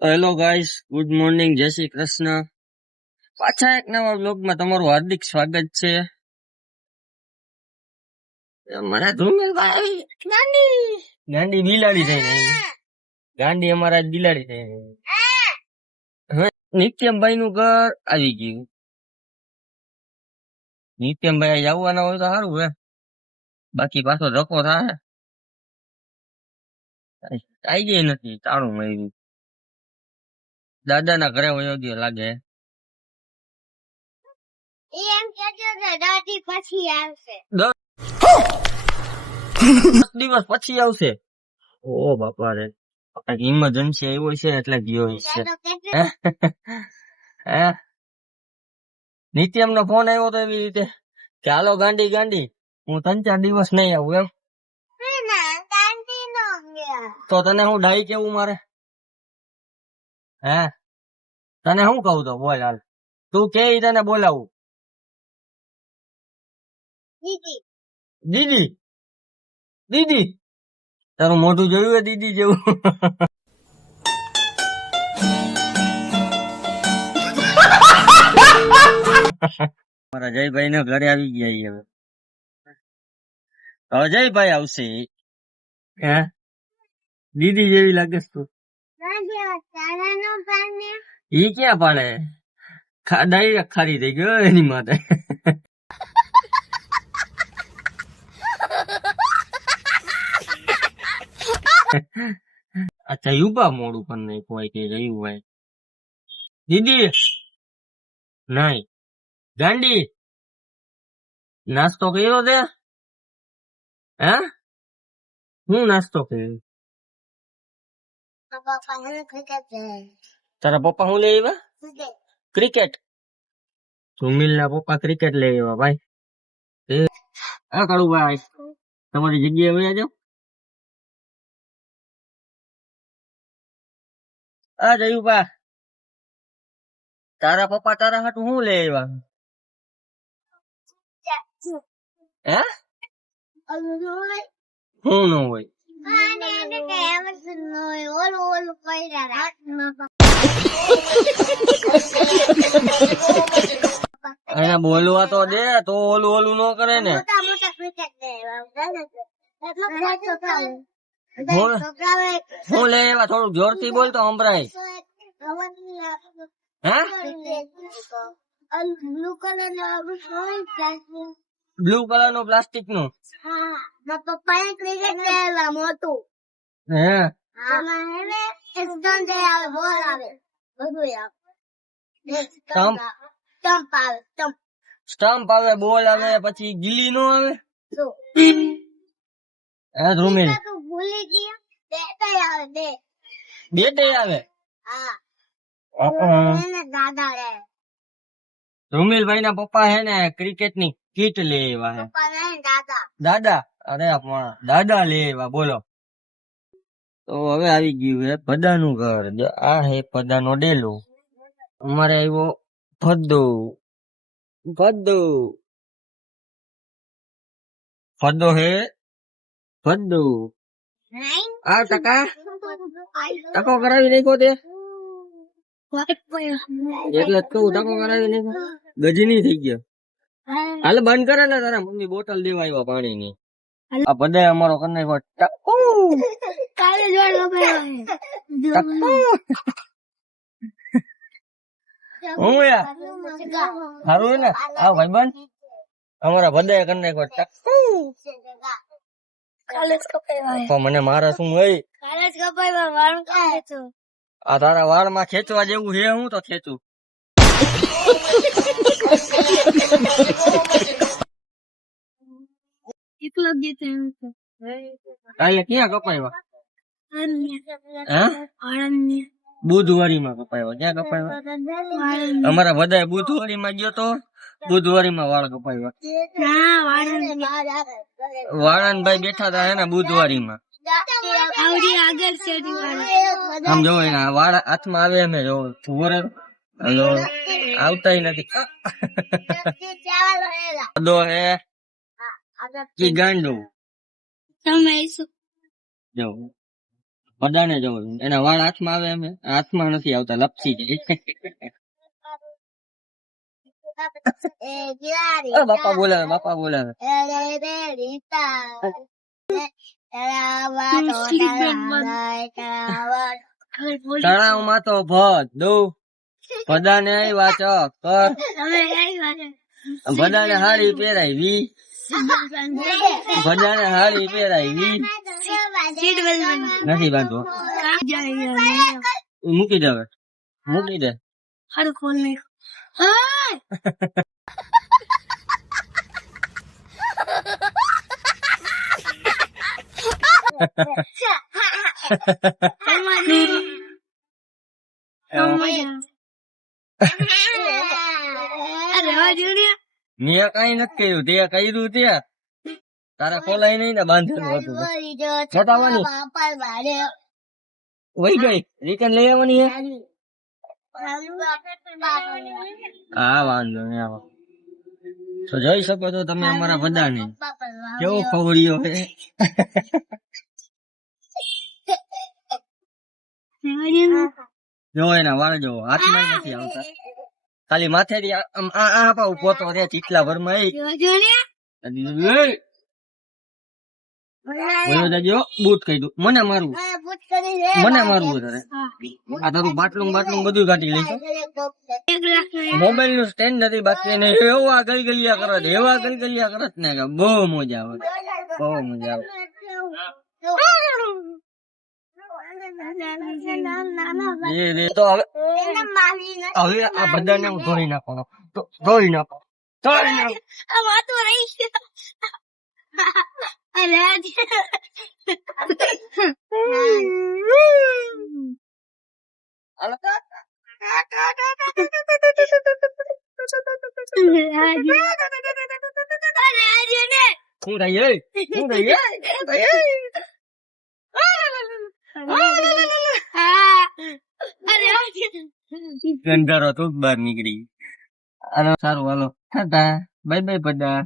Hello guys, good morning, જય શ્રી કૃષ્ણ. પાછા એક નવા બ્લોગમાં તમારું હાર્દિક સ્વાગત છે. મને ધુમેલભાઈ ગાંડી બિલાડી થઈને ગાંડી અમારા બિલાડી થઈને હવે નિત્યમભાઈ નું ઘર આવી ગયું. નિત્યમભાઈ આવવાના હોય તો સારું હે, બાકી પાછો ધક્કો થાય. આઈ ગઈ નથી, તાળું માર્યું. દાદાના ઘરે વયો ગયો લાગે. એમ કહેતો કે દાદી પછી આવશે. 10 દિવસ પછી આવશે. ઓ બાપા રે, ઇમરજન્સી આવ્યો છે એટલે ગયો છે. હે નિત્યમ નો ફોન આવ્યો તો એવી રીતે કે હાલો ગાંડી ગાંડી, હું 3-4 દિવસ નહીં આવું એમ. તો તને હું ડાઈ કેવું મારે? હે તને શું કહું તો બોલ હાલ, તું કે તને બોલાવું. દીદી દીદી, તારું મોઢું જોયું હે દીદી જેવું? મારા જયભાઈ ના ઘરે આવી ગયા હવે. જયભાઈ આવશે. હે દીદી જેવી લાગે તું? ઈ ક્યાં પાડે, ડાયરેક્ટ ખારી થઈ ગયો એની માટે. અચ્છા યુબા મોડું પણ નહીં કોઈ કે રહ્યું હોય. દીદી નહીં ગાંડી, નાસ્તો કર્યો તે? હે હું નાસ્તો કર્યો? તારા પપ્પા શું લઈ આવ્યા? ક્રિકેટ. સુમિલ ના પપ્પા ક્રિકેટ લઈ આવ્યા ભાઈ. હા કાળુભાઈ, તમારી જગ્યાએ વયા જાઓ. આ જયુબા, તારા પપ્પા તારા હાટું શું લઈ આવ્યા? હે શું ન હોય? એને બોલવા તો દે, તો ઓલું ઓલું ન કરે ને. હું લે એવા, થોડું જોરથી બોલ તો સંભળાય. હે બ્લુ કલર નું પ્લાસ્ટિક નું? પપ્પા ક્રિકેટ લેવા મોટું. હે સ્ટમ્પ આવે, બોલ આવે, પછી ગીલી નો આવે. હે ધ્રુમિલ, બેટે આવે. ધ્રુમિલભાઈ ના પપ્પા હે ને ક્રિકેટ ની કીટ લે એવા હે. દાદા, અરે દાદા લે એવા. બોલો, તો હવે આવી ગયું હે પદાનું ઘર. આ હે પદાનો ડેલો. અમારે આવ્યો ફદ્દો. ફદ્દો હે ફદ્દો. આ ટકો કરાવી નાખ્યો તે, એટલે કહું ટકો કરાવી નાખ્યો. ગજની થઈ ગયો. હાલ બંધ કરે ને, તારા મમ્મી બોટલ દેવા આવ્યા પાણી ની. આ બધાય અમારો કને ટકો. હું યાર સારું ને આ ભાઈબંધ અમારા બધાય કને ટકો. મને મારા શું હોય? આ તારા વાળ માં ખેંચવા જેવું હે, હું તો ખેંચું. ક્યાં કપાયવા? બુધવારી માં કપાયવા. ક્યાં કપાયવા? અમારા બધાય બુધવારી માં ગયો તો, બુધવારી માં વાળ કપાયવા. વાળાનભાઈ બેઠા હતા હે ને બુધવારી માં. આમ જોવો એના વાળ હાથમાં આવે એમ જો આવતા નથી. હે કી ગાંડું જો બધાને જવું એના વાળ હાથમાં આવે એમ હાથમાં નથી આવતા લપસી જાય બાપા બોલાવે તળાવમાં તો દઉં બધાને વાચક કર બધાને હાડી પહેરાવી બધાને હાડી પહેરાવી નથી બાંધવો મૂકી દે મૂકી દે મેં કઈ નથી કર્યું તે કર્યું તે તારે ખોલાય નહીં ને બાંધેલું હતું બતાવવાની વહી ગઈ રિટર્ન લઈ આવવાની હા વાંધો નહીં આવો તો જોઈ શકો છો તમે અમારા બધાને કેવો ખવડીયો છે જો એના વાળ જોવો હાથમાં નથી આવતા ખાલી માથેથી આ પાઉ પોતો રે ચીટલા ભરમાં બૂટ કહી દઉં મને મારવું તારે આ તારું બાટલું બધું કાઢી લઈશ મોબાઈલ નું સ્ટેન્ડ નથી બાકી ને એવા ગલગલિયા કરત ને કે બહુ મજા આવે તો હવે આ બધાને હું ધોઈ નાખો ગંધારો તો બહાર નીકળી સારું હાલો બાય બાય બધા